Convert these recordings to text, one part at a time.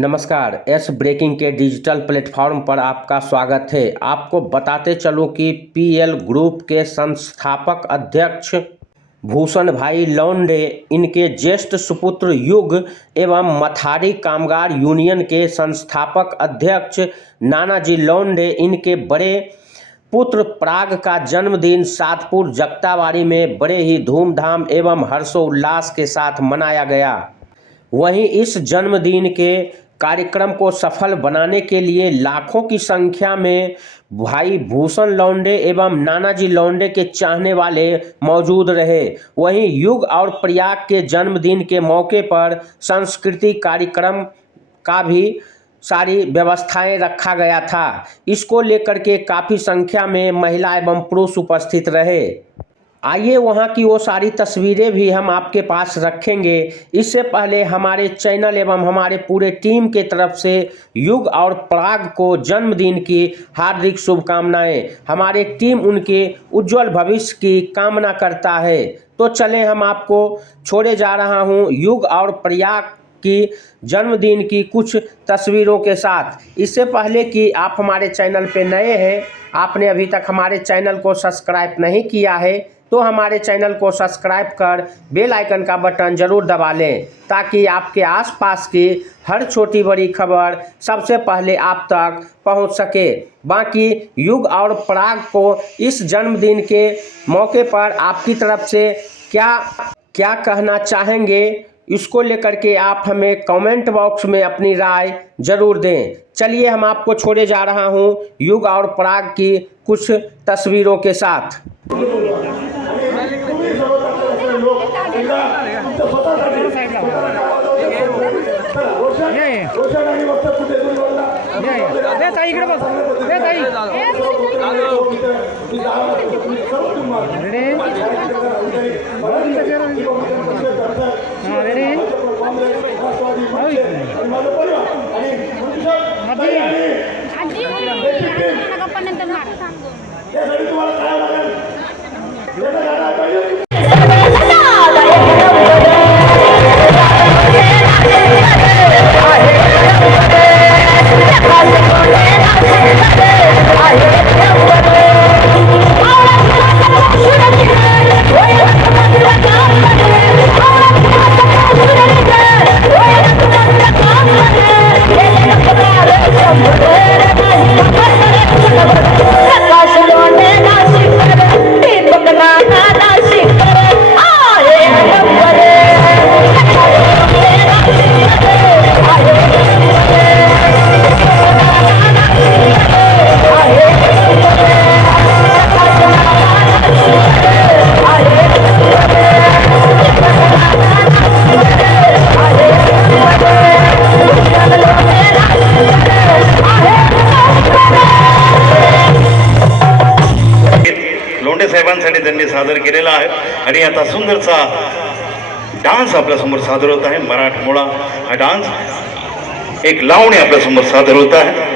नमस्कार। S breaking के digital platform पर आपका स्वागत है। आपको बताते चलूं कि पीएल ग्रुप के संस्थापक अध्यक्ष भूषण भाई लौंडे, इनके ज्येष्ठ सुपुत्र युग एवं मथारी कामगार यूनियन के संस्थापक अध्यक्ष नानाजी लौंडे, इनके बड़े पुत्र प्राग का जन्मदिन सातपुर जगताबाड़ी में बड़े ही धूमधाम एवं हर्षोल्लास के साथ मनाया गया। वहीं इस जन्मदिन के कार्यक्रम को सफल बनाने के लिए लाखों की संख्या में भाई भूषण लौंडे एवं नानाजी लौंडे के चाहने वाले मौजूद रहे। वहीं युग और प्रयाग के जन्मदिन के मौके पर सांस्कृतिक कार्यक्रम का भी सारी व्यवस्थाएं रखा गया था। इसको लेकर के काफ़ी संख्या में महिला एवं पुरुष उपस्थित रहे। आइए वहाँ की वो सारी तस्वीरें भी हम आपके पास रखेंगे। इससे पहले हमारे चैनल एवं हमारे पूरे टीम के तरफ से युग और प्राग को जन्मदिन की हार्दिक शुभकामनाएं। हमारे टीम उनके उज्जवल भविष्य की कामना करता है। तो चलें, हम आपको छोड़े जा रहा हूँ युग और प्रयाग की जन्मदिन की कुछ तस्वीरों के साथ। इससे पहले कि आप हमारे चैनल पे नए हैं, आपने अभी तक हमारे चैनल को सब्सक्राइब नहीं किया है, तो हमारे चैनल को सब्सक्राइब कर बेल आइकन का बटन ज़रूर दबा लें, ताकि आपके आसपास की हर छोटी बड़ी खबर सबसे पहले आप तक पहुंच सके। बाकी युग और प्राग को इस जन्मदिन के मौके पर आपकी तरफ से क्या क्या कहना चाहेंगे, इसको लेकर के आप हमें कमेंट बॉक्स में अपनी राय जरूर दें। चलिए, हम आपको छोड़े जा रहा हूं युग और प्राग की कुछ तस्वीरों के साथ। लोंढे साहेबांसाठी त्यांनी सादर केलेला आहे आणि आता सुंदरसा डान्स आपल्या समोर सादर होत आहे। मराठमोळा हा डान्स एक लावणी आपल्या समोर सादर होत आहे।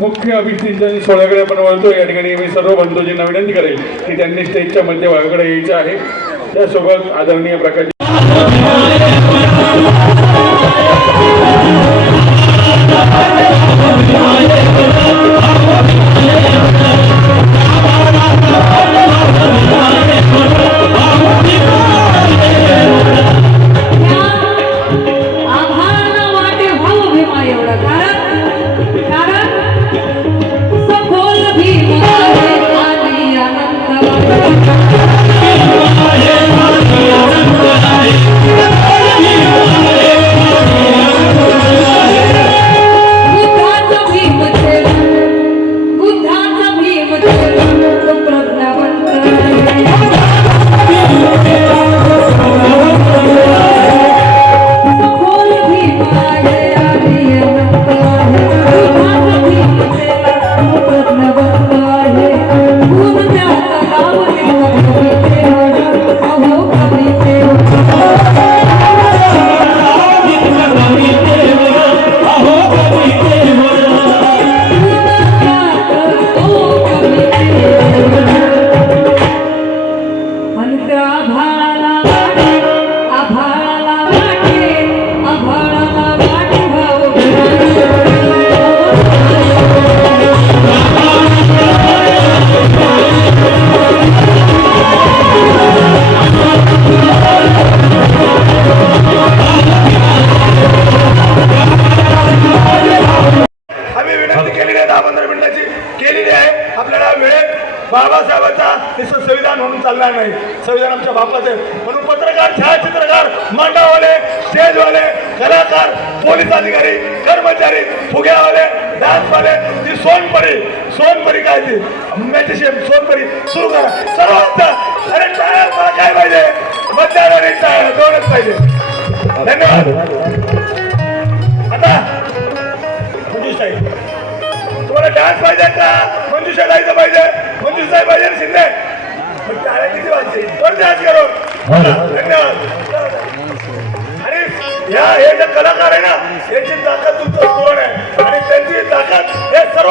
मुख्य अभिनेत्यांच्या सोहळ्याकडे आपण वळतो. या ठिकाणी मी सर्व बंधूंना विनंती करेल की त्यांनी स्टेजच्या मध्यभागाकडे यायचे आहे. त्यासोबत आदरणीय प्रकाश बाबासाहेबांचा संविधान म्हणून चालणार नाही. संविधान आमच्या बापाचं आहे. म्हणून पत्रकार, छायाचित्रकार, मांडावाले, स्टेजवाले, कलाकार, पोलीस अधिकारी, कर्मचारी, फुग्यावाले, डान्सवाले, ती सोनपरी काय ती मॅची सोनपरी सुरू करा सर्वांचा. अरे टायर मला काय पाहिजे? मतदार आणि टायर दोनच पाहिजे. धन्यवाद. आता मंजूशाही तुम्हाला डान्स पाहिजे का? मंजूशा जायचं पाहिजे, मंजूशाही पाहिजे शिंदे. मग टाळ्या किती वाजते? कोण डान्स करू? धन्यवाद. आणि हे जे कलाकार आहे ना, याची ताकद तुमचं कोण आहे आणि त्यांची ताकद हे सर्व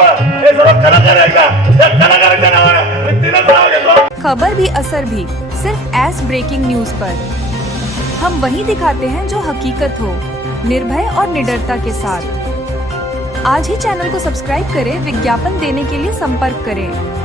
कलाकार आहे का? या कलाकारांच्या नावानं मी तिला नाव घेतो. खबर भी असर भी सिर्फ ऐस ब्रेकिंग न्यूज पर. हम वही दिखाते हैं जो हकीकत हो, निर्भय और निडरता के साथ. आज ही चैनल को सब्सक्राइब करें. विज्ञापन देने के लिए संपर्क करें.